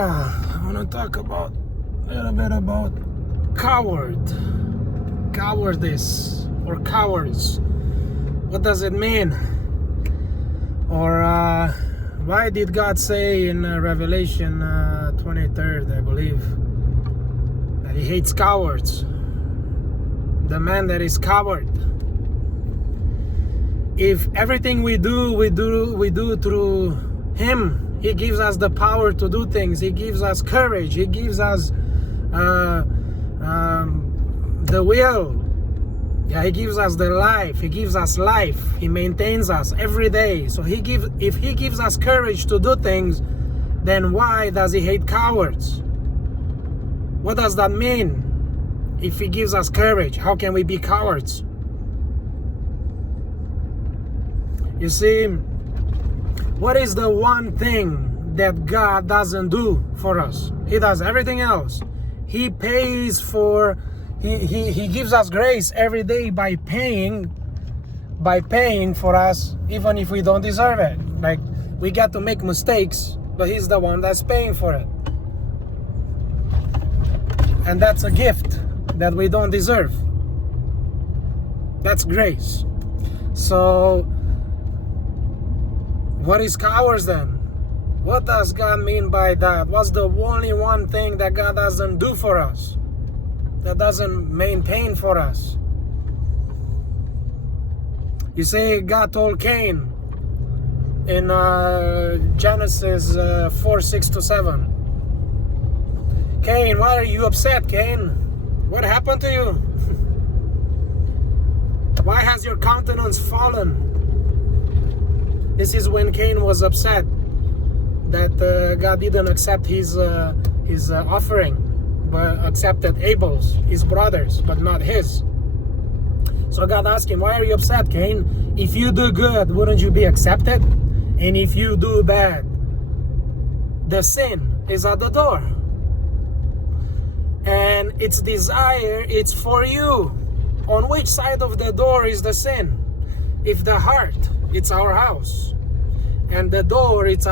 I want to talk about a little bit about cowardice or cowards. What does it mean? Or why did God say in Revelation 23rd, I believe, that He hates cowards? The man that is coward. If everything we do through Him. He gives us the power to do things. He gives us courage. He gives us the will. Yeah, He gives us the life. He gives us life. He maintains us every day. So if He gives us courage to do things, then why does He hate cowards? What does that mean? If He gives us courage, how can we be cowards? You see, what is the one thing that God doesn't do for us? He does everything else. He pays for, He gives us grace every day by paying for us, even if we don't deserve it. Like, we got to make mistakes, but He's the one that's paying for it. And that's a gift that we don't deserve. That's grace. So, what is cowards then? What does God mean by that? What's the only one thing that God doesn't do for us? That doesn't maintain for us? You see, God told Cain in Genesis 4:6-7. Cain, why are you upset, Cain? What happened to you? Why has your countenance fallen? This is when Cain was upset that God didn't accept his offering, but accepted Abel's, his brother's, but not his. So God asked him, why are you upset, Cain? If you do good, wouldn't you be accepted? And if you do bad, the sin is at the door. And its desire, it's for you. On which side of the door is the sin? If the heart, it's our house. And the door, it's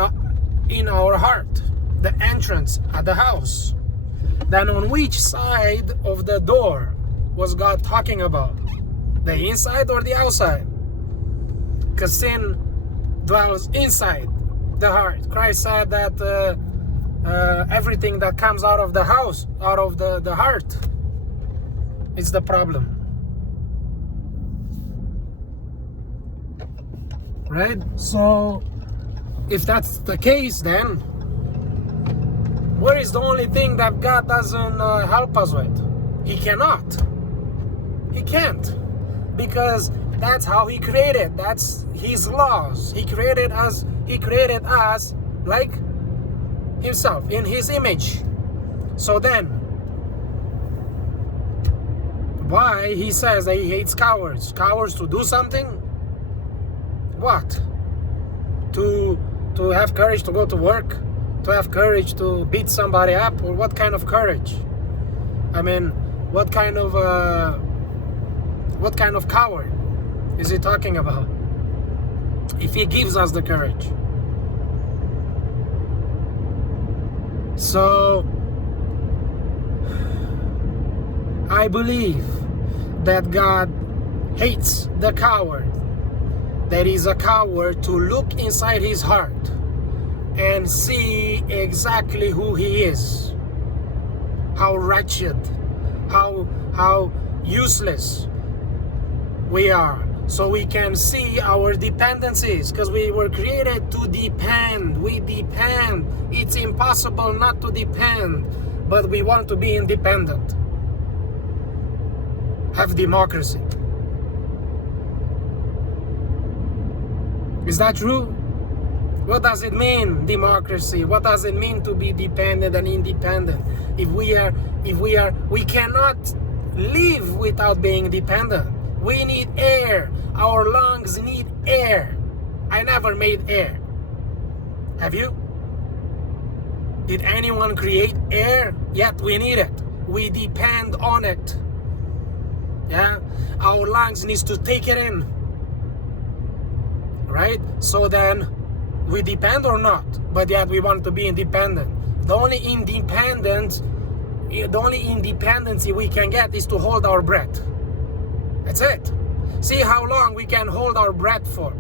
in our heart. The entrance at the house. Then on which side of the door was God talking about? The inside or the outside? Because sin dwells inside the heart. Christ said that everything that comes out of the house, out of the heart, is the problem. Right? So, if that's the case, then what is the only thing that God doesn't help us with? He cannot. He can't. Because that's how He created. That's His laws. He created us like Himself, in His image. So then, why He says that He hates cowards? Cowards to do something? What? To have courage to go to work? To have courage to beat somebody up? Or what kind of courage? I mean, what kind of coward is He talking about? If He gives us the courage. So, I believe that God hates the coward. That is a coward to look inside his heart and see exactly who he is. How wretched, how useless we are. So we can see our dependencies, because we were created to depend. We depend. It's impossible not to depend, but we want to be independent. Have democracy. Is that true? What does it mean, democracy? What does it mean to be dependent and independent? We cannot live without being dependent. We need air. Our lungs need air. I never made air. Have you? Did anyone create air? Yet we need it. We depend on it. Yeah? Our lungs needs to take it in. Right? So then, we depend or not, but yet we want to be independent. The only independency we can get is to hold our breath. That's it. See how long we can hold our breath for.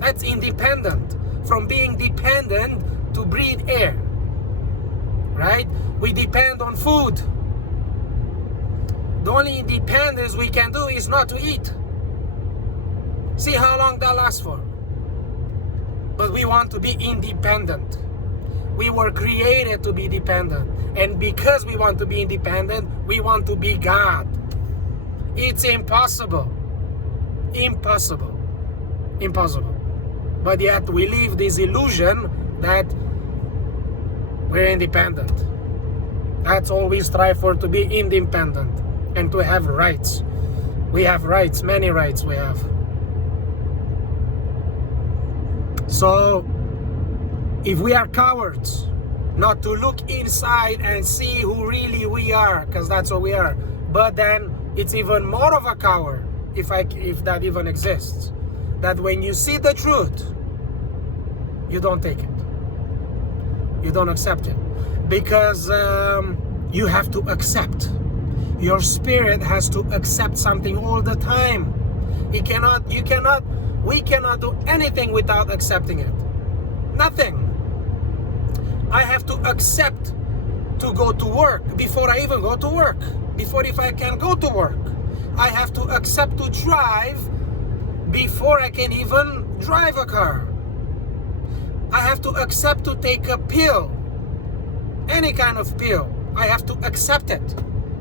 That's independent. From being dependent to breathe air. Right? We depend on food. The only independence we can do is not to eat. See how long that lasts for. But we want to be independent. We were created to be dependent. And because we want to be independent, we want to be God. It's impossible. Impossible. Impossible. But yet we live this illusion that we're independent. That's all we strive for, to be independent and to have rights. We have rights, many rights we have. So, if we are cowards, not to look inside and see who really we are, because that's what we are, but then it's even more of a coward, if that even exists, that when you see the truth, you don't take it. You don't accept it. Because you have to accept. Your spirit has to accept something all the time. We cannot do anything without accepting it. Nothing. I have to accept to go to work before I even go to work. Before if I can go to work. I have to accept to drive before I can even drive a car. I have to accept to take a pill. Any kind of pill. I have to accept it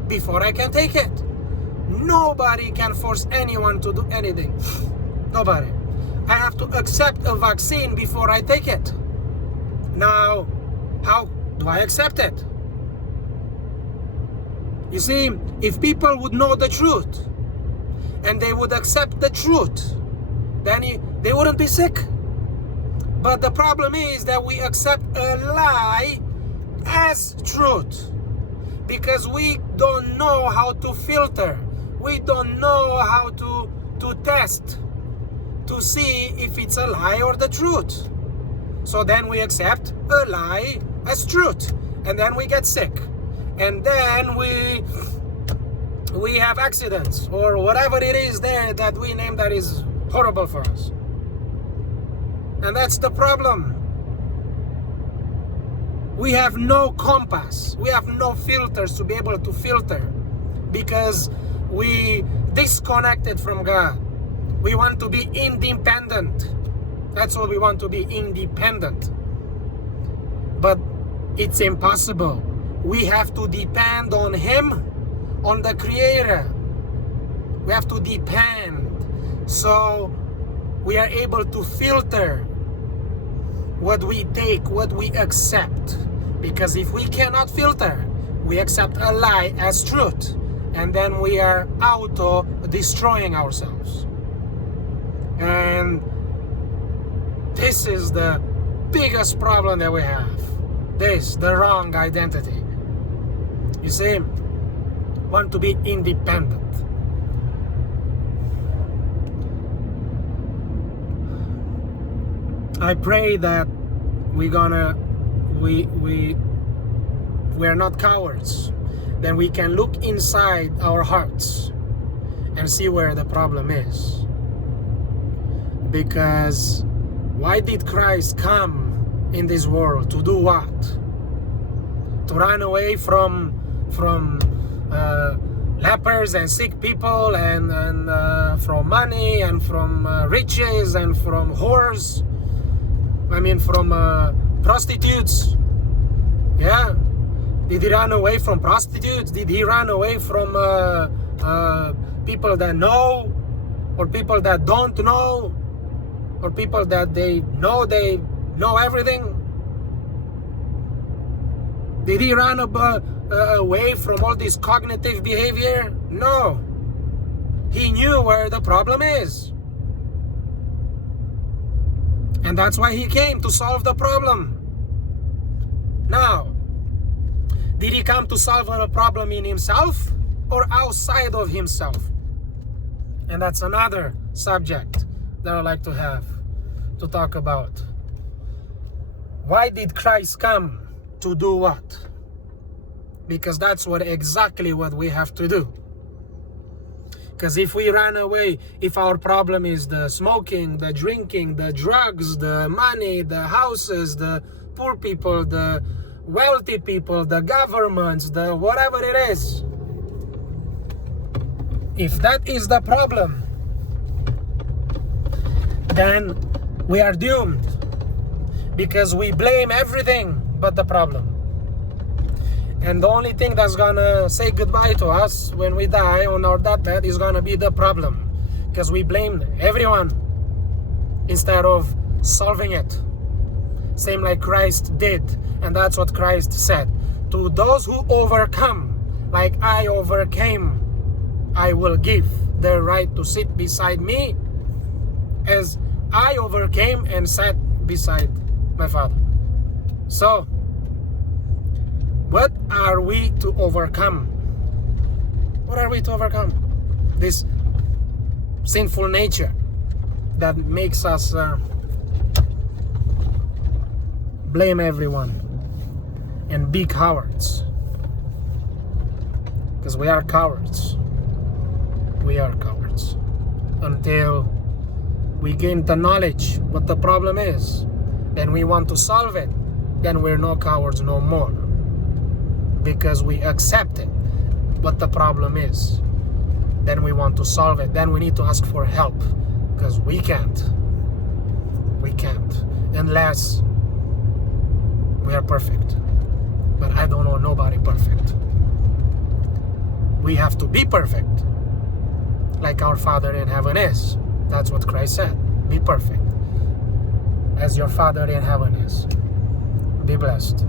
before I can take it. Nobody can force anyone to do anything. Nobody. I have to accept a vaccine before I take it. Now, how do I accept it? You see, if people would know the truth and they would accept the truth, then they wouldn't be sick. But the problem is that we accept a lie as truth because we don't know how to filter. We don't know how to test to see if it's a lie or the truth. So then we accept a lie as truth, and then we get sick, and then we have accidents or whatever it is there that we name that is horrible for us. And that's the problem. We have no compass. We have no filters to be able to filter because we disconnected from God. We want to be independent. That's what we want, to be independent. But it's impossible. We have to depend on Him, on the Creator. We have to depend. So we are able to filter what we take, what we accept. Because if we cannot filter, we accept a lie as truth. And then we are auto-destroying ourselves. And this is the biggest problem that we have. The wrong identity. You see, want to be independent. I pray that we're not cowards. Then we can look inside our hearts and see where the problem is. Because why did Christ come in this world? To do what? To run away from lepers and sick people and from money and from riches and from whores. I mean from prostitutes. Yeah. Did he run away from prostitutes? Did he run away from people that know, or people that don't know, or people that they know everything? Did he run away from all this cognitive behavior? No. He knew where the problem is. And that's why he came, to solve the problem. Now, did he come to solve a problem in himself or outside of himself? And that's another subject that I like to talk about. Why did Christ come? to do what? Because that's exactly what we have to do. Because if we run away, if our problem is the smoking, the drinking, the drugs, the money, the houses, the poor people, the wealthy people, the governments, the whatever it is, if that is the problem, then we are doomed, because we blame everything but the problem. And the only thing that's gonna say goodbye to us when we die on our deathbed is gonna be the problem, because we blamed everyone instead of solving it. Same like Christ did, and that's what Christ said. To those who overcome, like I overcame, I will give the right to sit beside me as I overcame and sat beside my Father. So, what are we to overcome? What are we to overcome? This sinful nature that makes us blame everyone and be cowards. Because we are cowards. We are cowards. Until we gain the knowledge what the problem is, then we want to solve it, then we're no cowards no more. Because we accepted what the problem is, then we want to solve it. Then we need to ask for help, because we can't unless we are perfect. But I don't know nobody perfect. We have to be perfect, like our Father in heaven is. That's what Christ said. Be perfect as your Father in heaven is. Be blessed.